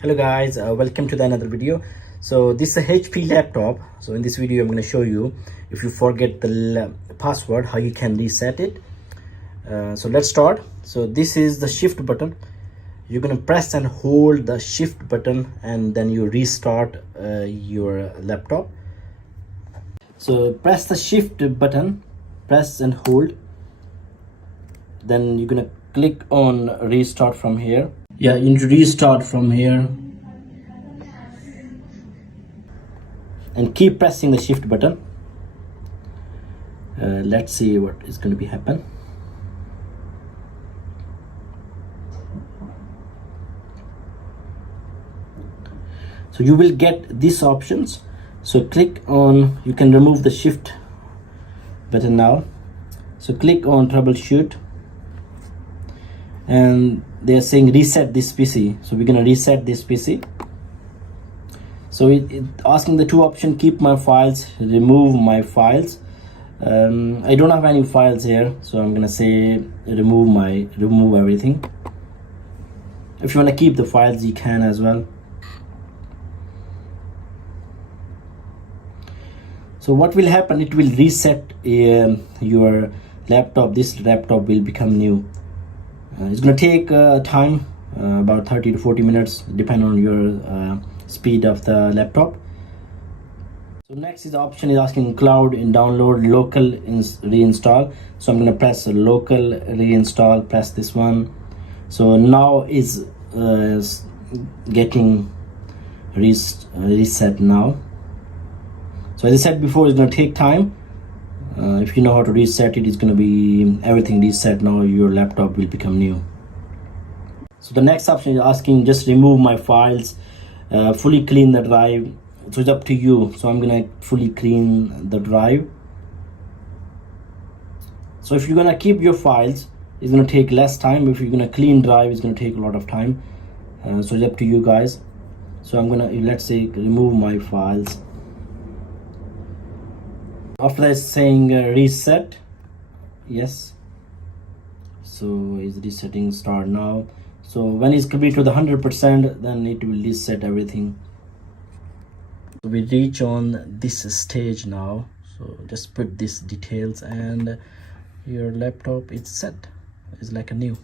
Hello guys, welcome to the another video. So this is a HP laptop. So in this video I'm going to show you, if you forget the password, how you can reset it. So let's start. So this is the shift button. You're going to press and hold the shift button and then you restart your laptop. So press the shift button, press and hold, then you're going to click on restart from here. Yeah, you need to restart from here and keep pressing the shift button. Let's see what is going to be happen. So you will get these options. So click on, you can remove the shift button now. So click on troubleshoot, and they're saying reset this PC. So we're gonna reset this PC. So it asking the two options: keep my files, remove my files. I don't have any files here, so I'm gonna say remove everything. If you want to keep the files, you can as well. So what will happen, it will reset your laptop. This laptop will become new. It's going to take time, about 30 to 40 minutes, depending on your speed of the laptop. So next is the option is asking cloud in download, local reinstall. So I'm going to press local reinstall, press this one. So now is getting reset now. So as I said before, it's going to take time. If you know how to reset it, it's going to be everything reset. Now your laptop will become new. So the next option is asking just remove my files, fully clean the drive. So it's up to you. So I'm going to fully clean the drive. So if you're going to keep your files, it's going to take less time. If you're going to clean drive, it's going to take a lot of time. So it's up to you guys. So I'm going to, let's say, remove my files. After that, saying reset, yes. So is resetting, start now. So when it's complete to the 100%, then it will reset everything. So we reach on this stage now. So just put these details and your laptop is set. It's like a new.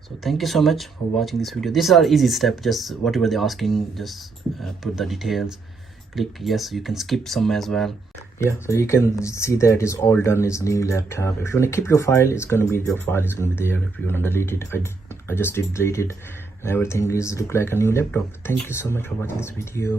So thank you so much for watching this video. These are easy step. Just whatever they're asking, just put the details. Click yes. You can skip some as well. Yeah, so you can see that it's all done. Is new laptop. If you want to keep your file, it's going to be, your file is going to be there. If you want to delete it, I just did delete it, and everything is look like a new laptop. Thank you so much for watching this video.